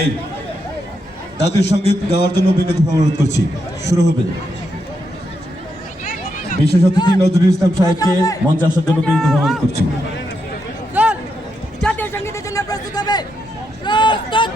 এই জাতীয় সংগীত গাওয়ার জন্য বিনীত অনুরোধ করছি। শুরু হবে। বিশেষ অতিথি নজরুল ইসলাম সাহেবকে মঞ্চে আসার জন্য বিনীত অনুরোধ করছি। জাতীয় সঙ্গীতের জন্য প্রস্তুত হবে। প্রস্তুত।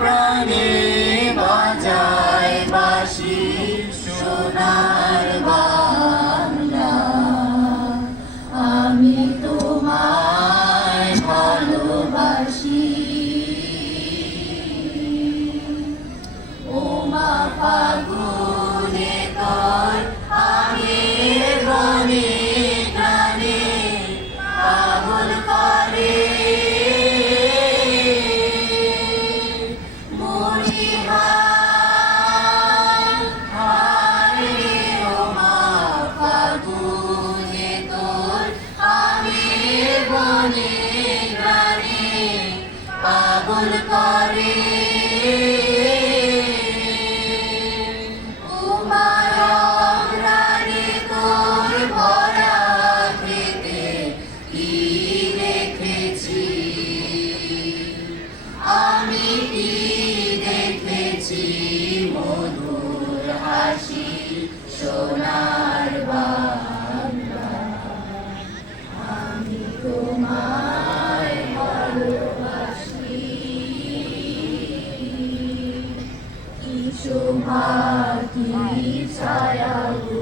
প্রাণে Holy Maki Sayagu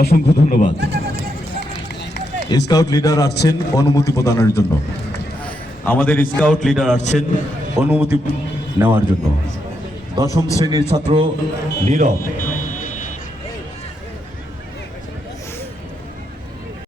অসংখ্য ধন্যবাদ। স্কাউট লিডার আসছেন অনুমতি প্রদানের জন্য। আমাদের স্কাউট লিডার আসছেন অনুমতি নেওয়ার জন্য। দশম শ্রেণির ছাত্র নীরব।